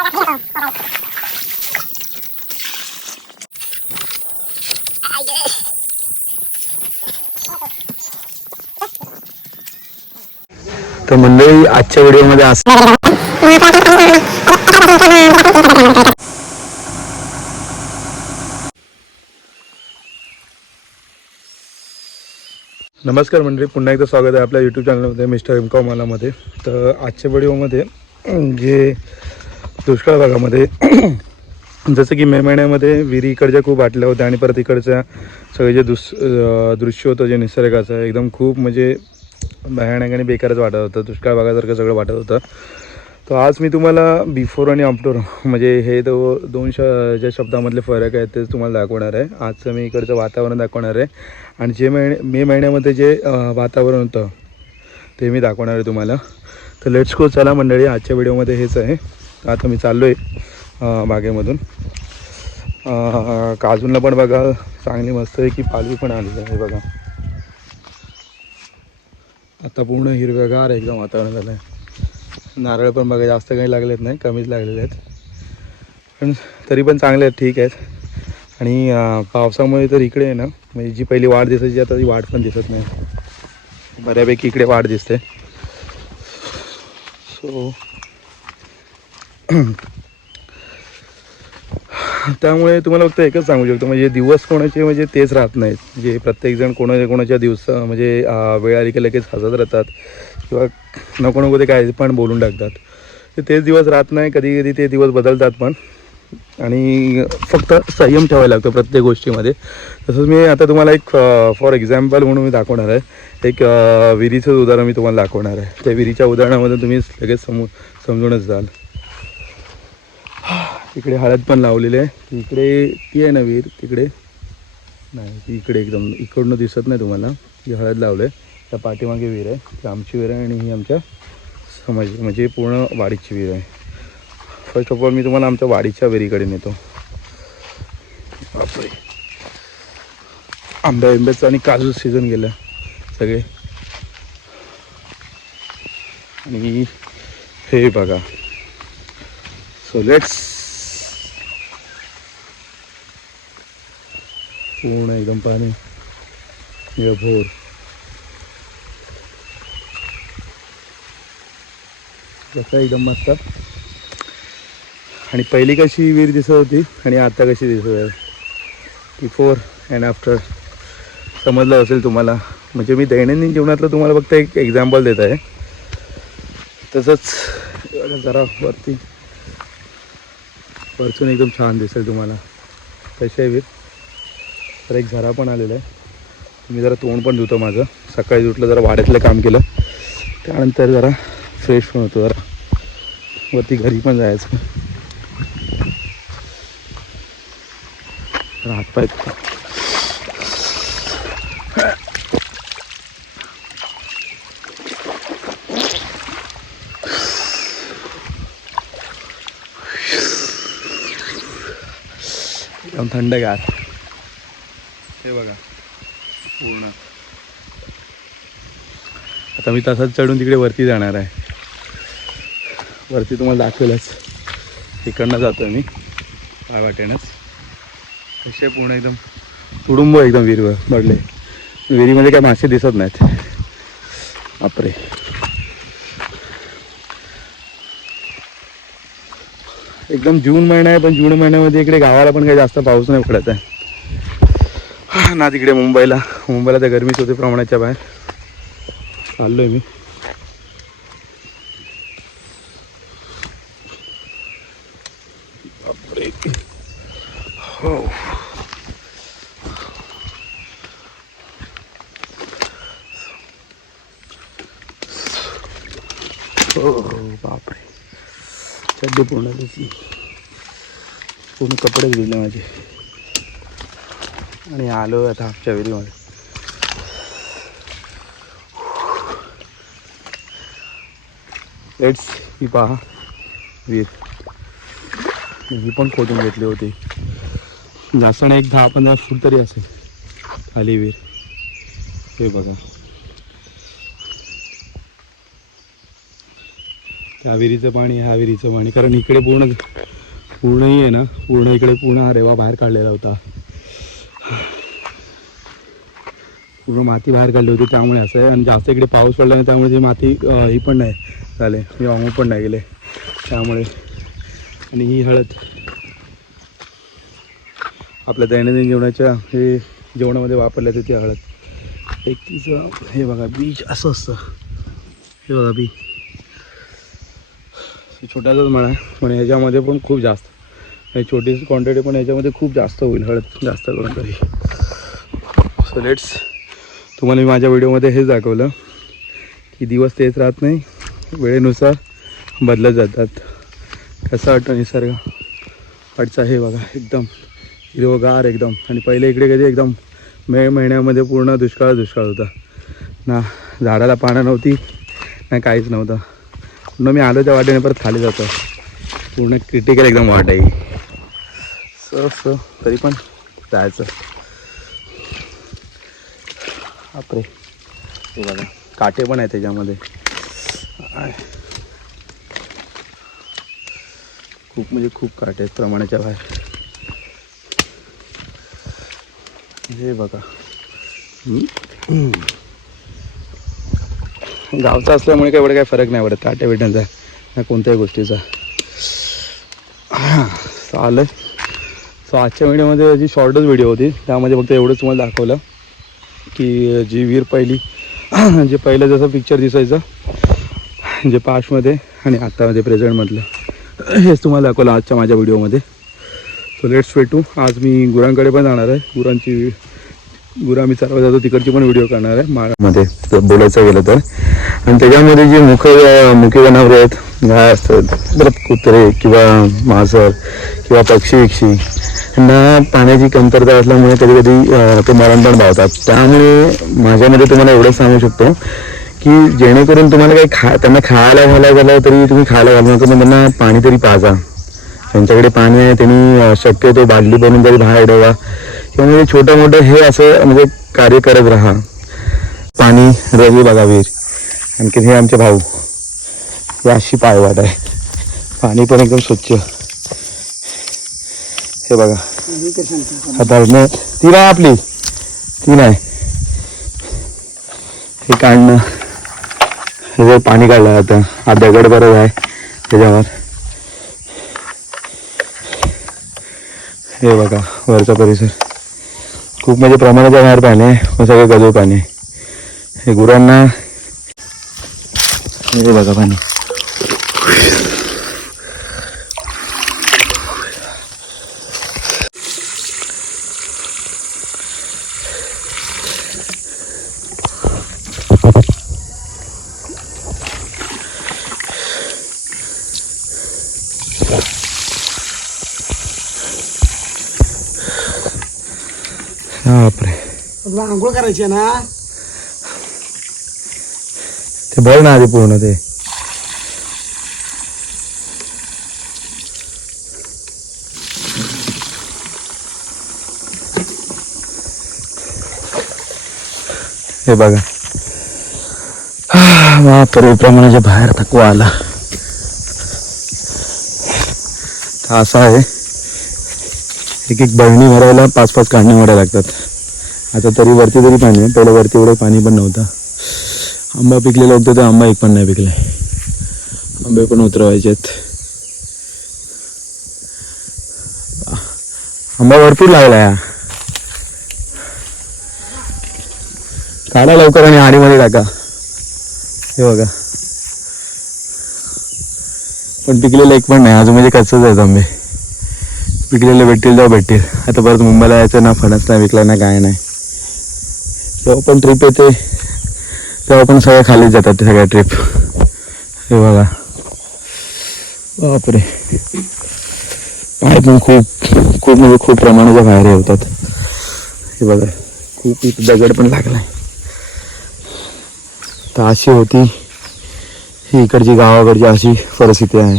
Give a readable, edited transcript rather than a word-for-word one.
तर मंडळी आजच्या व्हिडिओमध्ये असं नमस्कार मंडळी, पुन्हा एकदा स्वागत आहे आपल्या यूट्यूब चॅनलमध्ये मिस्टर एमकॉम मालामध्ये. तर आजच्या व्हिडिओमध्ये जे दुष्काळ भागामध्ये जसं की मे महिन्यामध्ये विहिरी इकडच्या खूप वाटल्या होत्या आणि परत इकडच्या सगळे जे दृश्य होतं जे निसर्गाचं एकदम खूप म्हणजे भयानक आणि बेकारच वाटत होतं, दुष्काळ भागासारखं सगळं वाटत होतं. तर आज मी तुम्हाला बिफोर आणि आफ्टर म्हणजे हे दोन ज्या शब्दामधले फरक आहेत तेच तुम्हाला दाखवणार आहे. आजचं मी इकडचं वातावरण दाखवणार आहे आणि जे मे महिन्यामध्ये जे वातावरण होतं ते मी दाखवणार आहे तुम्हाला. तर लेट्स गो, चला मंडळी, आजच्या व्हिडिओमध्ये हेच आहे. आता मी चाललो आहे बागेमधून. काजूनला पण बघा चांगली मस्त आहे की पालवी पण आलेली आहे बघा. आता पूर्ण हिरव्यागार एकदम वातावरण झालं आहे. नारळ पण बघा जास्त काही लागलेत नाही, कमीच लागलेले आहेत, पण तरी पण चांगले आहेत, ठीक आहेत. आणि पावसामुळे तर इकडे आहे ना, म्हणजे जी पहिली वाढ दिसायची आता ती वाढ पण दिसत नाही. बऱ्यापैकी इकडे वाढ दिसते. सो त्यामुळे तुम्हाला फक्त एकच सांगू शकतो, म्हणजे दिवस कोणाचे म्हणजे तेच राहत नाहीत. म्हणजे प्रत्येकजण कोणाच्या म्हणजे वेळ आली की लगेच हसत राहतात किंवा नको ते काय पण बोलून टाकतात. तर तेच दिवस राहत नाही, कधी कधी ते दिवस बदलतात पण. आणि फक्त संयम ठेवायला लागतो प्रत्येक गोष्टीमध्ये. तसंच मी आता तुम्हाला एक फॉर एक्झाम्पल म्हणून मी दाखवणार आहे. एक विहिरीचं उदाहरण मी तुम्हाला दाखवणार आहे. त्या विहिरीच्या उदाहरणामध्ये तुम्ही लगेच समजूनच जाल. इकडे हळद पण लावलेली आहे. इकडे ती आहे ना विहीर, तिकडे नाही, ती इकडे एकदम इकडनं दिसत नाही तुम्हाला. ती हळद लावलं आहे. त्या पाठीमागे विहीर आहे, ती आमची विहीर आहे आणि ही आमच्या म्हणजे पूर्ण वाडीची विहीर आहे. फर्स्ट ऑफ ऑल मी तुम्हाला आमच्या वाडीच्या विहिरीकडे नेतो. बापरे, आंब्याचं आणि काजू सीझन गेलं सगळे. आणि हे बघा, सो लेट्स, पूर्ण एकदम पाणी भोर. कसं एकदम मस्त. आणि पहिली कशी विहीर दिसत होती आणि आता कशी दिसत आहे, बिफोर अँड आफ्टर, समजलं असेल तुम्हाला. म्हणजे मी दैनंदिन जीवनातलं तुम्हाला फक्त एक एक्झाम्पल देत आहे. तसंच जरा वरतून एकदम छान दिसेल तुम्हाला कशी आहे विहीर. तर एक झरा पण आलेला आहे. मी जरा तोंड पण धुतो माझं. सकाळी उठलं जरा वाड्यातलं काम केलं, त्यानंतर जरा फ्रेश पण होतो. जरा वरती घरी पण जायचं, हातपाय एकदम थंडगार. हे बघा पूर्ण. आता मी तसंच चढून तिकडे वरती जाणार आहे. वरती तुम्हाला दाखवेलच, तिकडनं जातो मी पायवाटेनंच. कसे पूर्ण एकदम तुडुंब एकदम विहीर पडले. विहिरीमध्ये काय मासे दिसत नाहीत. बापरे, एकदम जून महिना आहे, पण जून महिन्यामध्ये इकडे गावाला पण काही जास्त पाऊस नाही पडत आहे ना. तिकडे मुंबईला तर गरमीच होते प्रमाणाच्या बाहेर. चाललोय मी. बापरे, हो हो बापरे, चड्डी पूर्ण त्याची, पूर्ण कपडेच भिजले माझे. आणि आलो आता आमच्या विहिरीमध्ये. लेट्स ही पहा विहीर. ही पण खोदून घेतली होती, जास्त नाही, एक 10-15 फूट तरी असेल खाली विहीर. हे बघा, त्या विहिरीचं पाणी, ह्या विहिरीचं पाणी. कारण इकडे पूर्ण पूर्णही आहे ना, पूर्ण इकडे पूर्ण हा रेवा बाहेर काढलेला होता. पूर्ण माती बाहेर काढली होती त्यामुळे असं आहे. आणि जास्त इकडे पाऊस पडला नाही त्यामुळे ती माती ही पण नाही झाले, वाहून पण नाही गेले त्यामुळे. आणि ही हळद आपल्या दैनंदिन जीवनाच्या हे जेवणामध्ये वापरल्या जाते ती हळद. एक तिचं हे बघा बीज असं असतं, हे बघा बी छोटासाच मळा आहे पण ह्याच्यामध्ये पण खूप जास्त छोटीशी क्वांटिटी पण ह्याच्यामध्ये खूप जास्त होईल हळद जास्त करून तरी. सो लेट्स तुम्हाला मी माझ्या व्हिडिओमध्ये हेच दाखवलं की दिवस तेच राहत नाही, वेळेनुसार बदलत जातात. कसा वाटतं निसर्ग वाटचा हे बघा एकदम हिरवगार एकदम. आणि पहिले इकडे कधी एकदम मे महिन्यामध्ये पूर्ण दुष्काळ होता ना, झाडाला पानं नव्हती ना काहीच नव्हतं. म्हणून मी आलो त्या वाटेने परत खाली जातो, पूर्ण क्रिटिकल एकदम वाट आहे. सो तरी पण जायचं. बापरे हे बघा काटे पण आहे त्याच्यामध्ये, खूप म्हणजे खूप काटे आहेत प्रमाणाच्या बाहेर. हे बघा गावचा असल्यामुळे काय एवढं काय फरक नाही पडत काटे बिट्यांचा ना कोणत्याही गोष्टीचा. आलं. सो आजच्या व्हिडिओमध्ये जी शॉर्टच व्हिडिओ होती त्यामध्ये फक्त एवढंच तुम्हाला दाखवलं की जी विहीर पहिली जे पहिलं जसं पिक्चर दिसायचं जे पास्टमध्ये आणि आत्तामध्ये प्रेझेंटमधलं हेच तुम्हाला दाखवलं आजच्या माझ्या व्हिडिओमध्ये. सो लेट्स भेटू. आज मी गुरांकडे पण जाणार आहे, गुरं आम्ही चालवत जातो तिकडची पण व्हिडिओ करणार आहे माळामध्ये बोलायचं गेलं तर. आणि त्याच्यामध्ये जे मुख्य जनावरे आहेत, गाय असतात परत कुत्रे किंवा मांजर किंवा पक्षी यांना पाण्याची कमतरता असल्यामुळे कधी कधी ते मरण पण पावतात. त्यामुळे माझ्यामध्ये तुम्हाला एवढंच सांगू शकतो की जेणेकरून तुम्हाला काही त्यांना खायला घालायला गेलं तरी तुम्ही खायला घालू नका, पण त्यांना पाणी तरी पाजा. त्यांच्याकडे पाणी आहे त्यांनी शक्यतो बादली बनवून तरी बाहेर ठेवा किंवा म्हणजे छोटं मोठं हे असं म्हणजे कार्य करत राहा. पाणी रवी बघा विहीर, आणखी हे आमचे भाऊ, ही अशी पायवाट आहे, पाणी पण एकदम स्वच्छ. हे बघा आता ती नाही आपली, ती नाही, हे काढणं हे पाणी काढलं आता हा दगड बरोबर आहे त्याच्यावर. हे बघा वरचा परिसर खूप म्हणजे प्रमाणाच्या बाहेर पाणी आहे, मग सगळं गजू पाणी. हे गुरांना हे बघा पाणी. बापरे आंघोळ करायची ना, ते बघ ना आधी पूर्ण ते. हे बघा बापरे प्रमाणाच्या बाहेर थकवा आला. असं आहे एक एक बहिणी भरायला 5-5 काढणी मारायला लागतात. आता तरी वरती तरी पाणी आहे, पहिलं वरती एवढं पाणी पण नव्हतं. आंबा पिकलेला होतं तर आंबा एक पण नाही पिकलाय, आंबे पण उतरवायचे आहेत. आंबा भरपूर लागलाय, काढा लवकर आणि आडीमध्ये टाका. हे बघा पण पिकलेलं एक पण नाही अजून, म्हणजे कच्चच आहेत आंबे. पिकलेले भेटतील तेव्हा भेटतील. आता परत मुंबईला यायचं ना, फणस नाही विकला ना काय नाही. जेव्हा पण ट्रिप येते तेव्हा पण सगळ्या खालीच जातात ते सगळ्या ट्रिप. हे बघा बापरे पाय पण खूप म्हणजे खूप प्रमाणाच्या बाहेर होतात. हे बघा खूप दगड पण लागलाय. तर अशी होती ही इकडची गावाकडची अशी परिस्थिती आहे.